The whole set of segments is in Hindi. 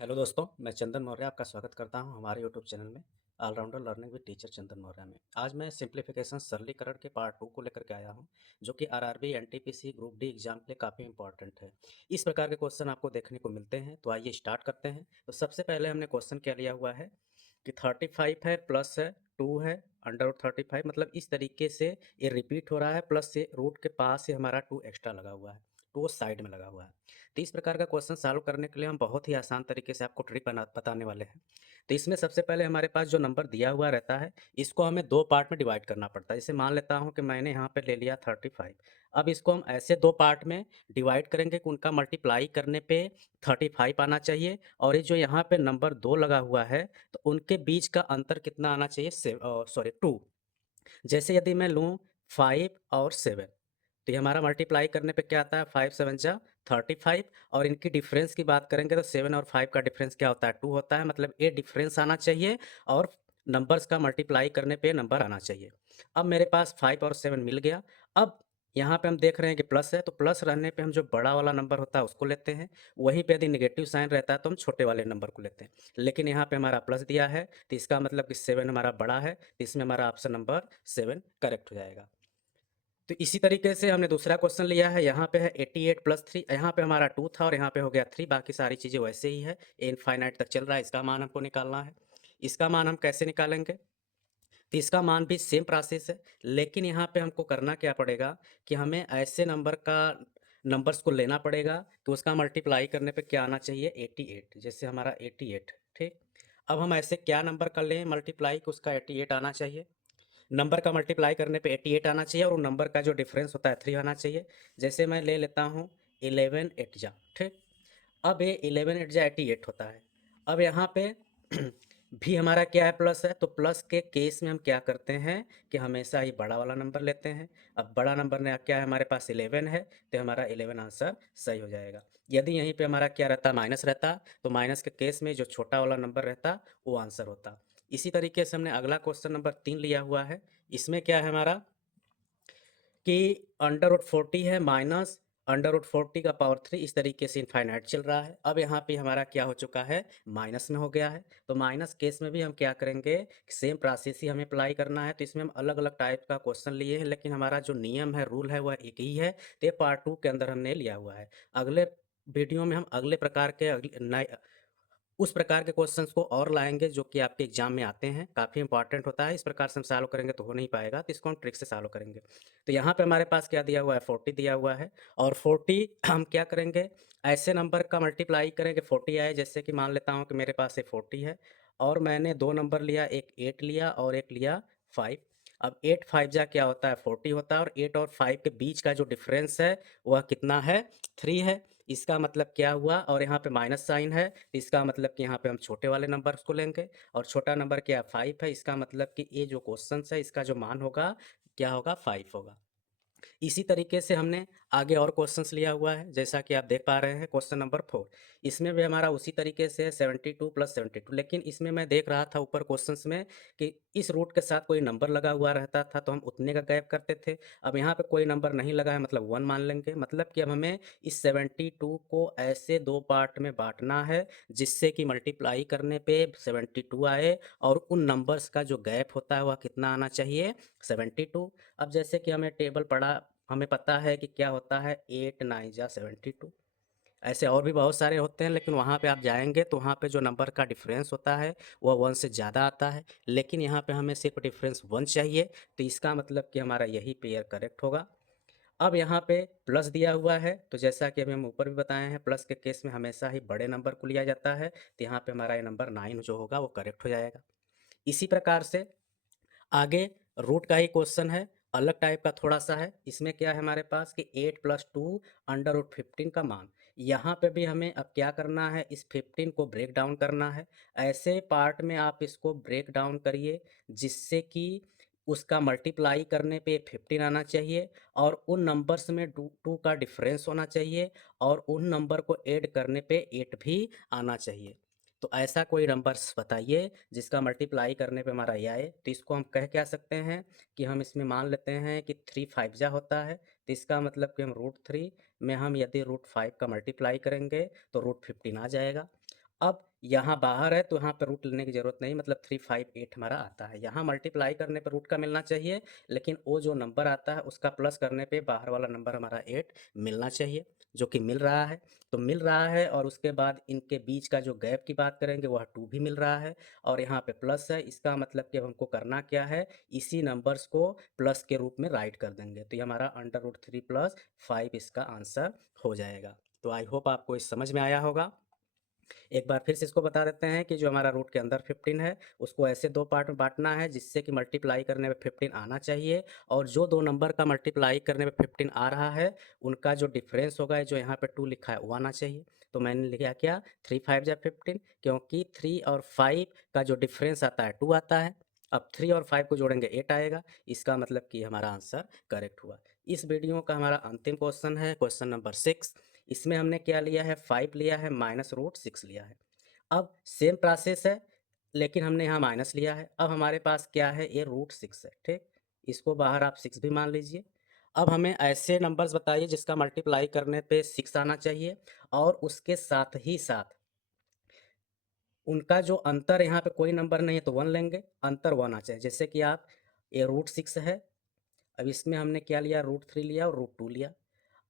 हेलो दोस्तों, मैं चंदन मौर्य आपका स्वागत करता हूं हमारे यूट्यूब चैनल में ऑलराउंडर लर्निंग विद टीचर चंदन मौर्य में। आज मैं सिंप्लीफिकेशन सरलीकरण के पार्ट 2 को लेकर के आया हूं, जो कि RRB, NTPC, group D exam के लिए काफ़ी इंपॉर्टेंट है। इस प्रकार के क्वेश्चन आपको देखने को मिलते हैं, तो आइए स्टार्ट करते हैं। तो सबसे पहले हमने क्वेश्चन क्या लिया हुआ है कि 35 है, प्लस है, 2 है, अंडर रूट 35, मतलब इस तरीके से ये रिपीट हो रहा है, प्लस से रूट के पास से हमारा 2 एक्स्ट्रा लगा हुआ है, 2 साइड में लगा हुआ है। तो इस प्रकार का क्वेश्चन सॉल्व करने के लिए हम बहुत ही आसान तरीके से आपको ट्रिक बताने वाले हैं। तो इसमें सबसे पहले हमारे पास जो नंबर दिया हुआ रहता है, इसको हमें दो पार्ट में डिवाइड करना पड़ता है। जैसे मान लेता हूँ कि मैंने यहाँ पे ले लिया 35। अब इसको हम ऐसे दो पार्ट में डिवाइड करेंगे कि उनका मल्टीप्लाई करने पे 35 आना चाहिए, और ये जो यहाँ पे नंबर 2 लगा हुआ है, तो उनके बीच का अंतर कितना आना चाहिए, सॉरी 2। जैसे यदि मैं लूँ 5 और 7, तो ये हमारा मल्टीप्लाई करने पे क्या आता है, 5 7 जा 35। और इनकी डिफरेंस की बात करेंगे तो 7 और 5 का डिफरेंस क्या होता है, 2 होता है। मतलब ये डिफरेंस आना चाहिए और नंबर्स का मल्टीप्लाई करने पे नंबर आना चाहिए। अब मेरे पास 5 और 7 मिल गया। अब यहाँ पे हम देख रहे हैं कि प्लस है, तो प्लस रहने पे हम जो बड़ा वाला नंबर होता है उसको लेते हैं। वहीं पे यदि नेगेटिव साइन रहता है तो हम छोटे वाले नंबर को लेते हैं। लेकिन यहाँ पे हमारा प्लस दिया है, तो इसका मतलब कि 7 हमारा बड़ा है, तो इसमें हमारा ऑप्शन नंबर 7 करेक्ट हो जाएगा। तो इसी तरीके से हमने दूसरा क्वेश्चन लिया है, यहाँ पे है 88 प्लस 3। यहाँ पे हमारा 2 था और यहाँ पे हो गया 3। बाकी सारी चीज़ें वैसे ही है, इनफाइनाइट तक चल रहा है। इसका मान हमको निकालना है। इसका मान हम कैसे निकालेंगे, तो इसका मान भी सेम प्रोसेस है, लेकिन यहाँ पे हमको करना क्या पड़ेगा कि हमें ऐसे नंबर्स को लेना पड़ेगा तो उसका मल्टीप्लाई करने पे क्या आना चाहिए, 88। जैसे हमारा 88, ठीक। अब हम ऐसे क्या नंबर कर लें मल्टीप्लाई कि उसका 88 आना चाहिए। नंबर का मल्टीप्लाई करने पे 88 आना चाहिए, और उन नंबर का जो डिफरेंस होता है 3 आना चाहिए। जैसे मैं ले लेता हूँ 11 8 जा, ठीक। अब ये 11 8 जा 88 होता है। अब यहाँ पे भी हमारा क्या है, प्लस है, तो प्लस के केस में हम क्या करते हैं कि हमेशा ही बड़ा वाला नंबर लेते हैं। अब बड़ा नंबर ने क्या है, हमारे पास 11 है, तो हमारा 11 आंसर सही हो जाएगा। यदि यहीं पे हमारा क्या रहता, माइनस रहता, तो माइनस के केस में जो छोटा वाला नंबर रहता वो आंसर होता। इसी तरीके से हमने अगला क्वेश्चन नंबर 3 लिया हुआ है। इसमें क्या है हमारा कि अंडर रूट 40 है माइनस अंडर रूट 40 का पावर 3, इस तरीके से इनफाइनाइट चल रहा है। अब यहाँ पे हमारा क्या हो चुका है, माइनस में हो गया है। तो माइनस केस में भी हम क्या करेंगे, सेम प्रोसेस ही हमें अप्लाई करना है। तो इसमें हम अलग अलग टाइप का क्वेश्चन लिए हैं, लेकिन हमारा जो नियम है, रूल है, वह एक ही है। तो ये पार्ट 2 के अंदर हमने लिया हुआ है। अगले वीडियो में हम अगले प्रकार के उस प्रकार के क्वेश्चंस को और लाएंगे जो कि आपके एग्जाम में आते हैं, काफ़ी इंपॉर्टेंट होता है। इस प्रकार से हम सॉल्व करेंगे तो हो नहीं पाएगा, तो इसको हम ट्रिक से सॉल्व करेंगे। तो यहाँ पे हमारे पास क्या दिया हुआ है, 40 दिया हुआ है, और 40 हम क्या करेंगे, ऐसे नंबर का मल्टीप्लाई करेंगे 40 आए। जैसे कि मान लेता हूँ कि मेरे पास एक 40 है, और मैंने दो नंबर लिया, एक 8 लिया और एक लिया 5। अब 8 5 जा क्या होता है, 40 होता है, और 8 और 5 के बीच का जो डिफरेंस है वह कितना है, 3 है। इसका मतलब क्या हुआ, और यहाँ पे माइनस साइन है, तो इसका मतलब कि यहाँ पे हम छोटे वाले नंबर को लेंगे, और छोटा नंबर क्या, 5 है। इसका मतलब कि ये जो क्वेश्चन है इसका जो मान होगा, क्या होगा, 5 होगा। इसी तरीके से हमने आगे और क्वेश्चंस लिया हुआ है, जैसा कि आप देख पा रहे हैं क्वेश्चन नंबर 4। इसमें भी हमारा उसी तरीके से है, 72 प्लस 72। लेकिन इसमें मैं देख रहा था ऊपर क्वेश्चंस में कि इस रूट के साथ कोई नंबर लगा हुआ रहता था, तो हम उतने का गैप करते थे। अब यहाँ पे कोई नंबर नहीं लगा है, मतलब 1 मान लेंगे। मतलब कि अब हमें इस 72 को ऐसे दो पार्ट में बांटना है, जिससे कि मल्टीप्लाई करने पे 72 आए, और उन नंबर्स का जो गैप होता है वह कितना आना चाहिए, 72। अब जैसे कि हमें टेबल पढ़ा, हमें पता है कि क्या होता है, 8 9 जा 72। ऐसे और भी बहुत सारे होते हैं, लेकिन वहाँ पे आप जाएंगे तो वहाँ पे जो नंबर का डिफरेंस होता है वह 1 से ज़्यादा आता है, लेकिन यहाँ पे हमें सिर्फ डिफरेंस 1 चाहिए। तो इसका मतलब कि हमारा यही पेयर करेक्ट होगा। अब यहाँ पे प्लस दिया हुआ है, तो जैसा कि अभी हम ऊपर भी बताए हैं, प्लस के केस में हमेशा ही बड़े नंबर को लिया जाता है। तो यहाँ पे हमारा ये नंबर 9 जो होगा वो करेक्ट हो जाएगा। इसी प्रकार से आगे रूट का ही क्वेश्चन है, अलग टाइप का थोड़ा सा है। इसमें क्या है हमारे पास कि 8 प्लस 2 अंडर रूट 15 का मान। यहाँ पे भी हमें अब क्या करना है, इस 15 को ब्रेक डाउन करना है। ऐसे पार्ट में आप इसको ब्रेक डाउन करिए जिससे कि उसका मल्टीप्लाई करने पे 15 आना चाहिए, और उन नंबर्स में 2 का डिफरेंस होना चाहिए, और उन नंबर को ऐड करने पे 8 भी आना चाहिए। तो ऐसा कोई नंबर्स बताइए जिसका मल्टीप्लाई करने पे हमारा ये आए। तो इसको हम कह क्या सकते हैं कि हम इसमें मान लेते हैं कि 3 5 जा होता है, तो इसका मतलब कि हम रूट 3 में हम यदि रूट 5 का मल्टीप्लाई करेंगे तो रूट 15 आ जाएगा। अब यहाँ बाहर है तो यहाँ पे रूट लेने की ज़रूरत नहीं, मतलब 358 हमारा आता है। यहाँ मल्टीप्लाई करने पे रूट का मिलना चाहिए, लेकिन वो जो नंबर आता है उसका प्लस करने पे बाहर वाला नंबर हमारा 8 मिलना चाहिए, जो कि मिल रहा है। तो मिल रहा है, और उसके बाद इनके बीच का जो गैप की बात करेंगे वह 2 भी मिल रहा है, और यहाँ पे प्लस है। इसका मतलब कि अब हमको करना क्या है, इसी नंबर्स को प्लस के रूप में राइट कर देंगे। तो ये हमारा √3 + 5 इसका आंसर हो जाएगा। तो आई होप आपको इस समझ में आया होगा। एक बार फिर से इसको बता देते हैं कि जो हमारा रूट के अंदर 15 है उसको ऐसे दो पार्ट में बांटना है जिससे कि मल्टीप्लाई करने में 15 आना चाहिए, और जो दो नंबर का मल्टीप्लाई करने में 15 आ रहा है उनका जो डिफरेंस होगा, जो यहाँ पे 2 लिखा है, वो आना चाहिए। तो मैंने लिखा क्या, 3 5 जा 15, क्योंकि 3 और 5 का जो डिफरेंस आता है 2 आता है। अब 3 और 5 को जोड़ेंगे 8 आएगा। इसका मतलब कि हमारा आंसर करेक्ट हुआ। इस वीडियो का हमारा अंतिम क्वेश्चन है क्वेश्चन नंबर 6। इसमें हमने क्या लिया है, 5 लिया है, -√6 लिया है। अब सेम प्रोसेस है, लेकिन हमने यहाँ माइनस लिया है। अब हमारे पास क्या है, ये √6 है, ठीक। इसको बाहर आप 6 भी मान लीजिए। अब हमें ऐसे नंबर्स बताइए जिसका मल्टीप्लाई करने पे 6 आना चाहिए, और उसके साथ ही साथ उनका जो अंतर, यहाँ पे कोई नंबर नहीं है तो 1 लेंगे, अंतर 1 आना चाहिए। जैसे कि आप, ये √6 है, अब इसमें हमने क्या लिया, √3 लिया और √2 लिया।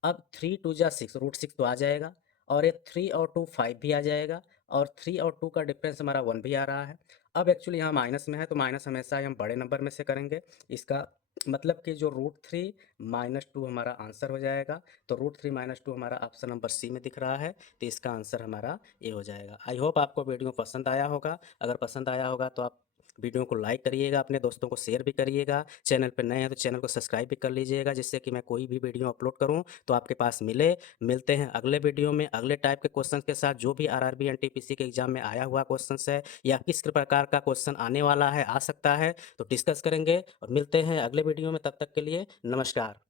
अब 3 2 जा 6, √6 तो आ जाएगा, और ये 3 और 2 5 भी आ जाएगा, और 3 और 2 का डिफरेंस हमारा 1 भी आ रहा है। अब एक्चुअली यहाँ माइनस में है तो माइनस हमेशा ही हम बड़े नंबर में से करेंगे। इसका मतलब कि जो √3 -2 हमारा आंसर हो जाएगा। तो √3 -2 हमारा ऑप्शन नंबर सी में दिख रहा है, तो इसका आंसर हमारा ए हो जाएगा। आई होप आपको वीडियो पसंद आया होगा। अगर पसंद आया होगा तो आप वीडियो को लाइक करिएगा, अपने दोस्तों को शेयर भी करिएगा। चैनल पे नए हैं तो चैनल को सब्सक्राइब भी कर लीजिएगा, जिससे कि मैं कोई भी वीडियो अपलोड करूं तो आपके पास मिले। मिलते हैं अगले वीडियो में अगले टाइप के क्वेश्चन के साथ, जो भी आरआरबी एनटीपीसी के एग्जाम में आया हुआ क्वेश्चन है या किस प्रकार का क्वेश्चन आने वाला है, आ सकता है, तो डिस्कस करेंगे। और मिलते हैं अगले वीडियो में, तब तक के लिए नमस्कार।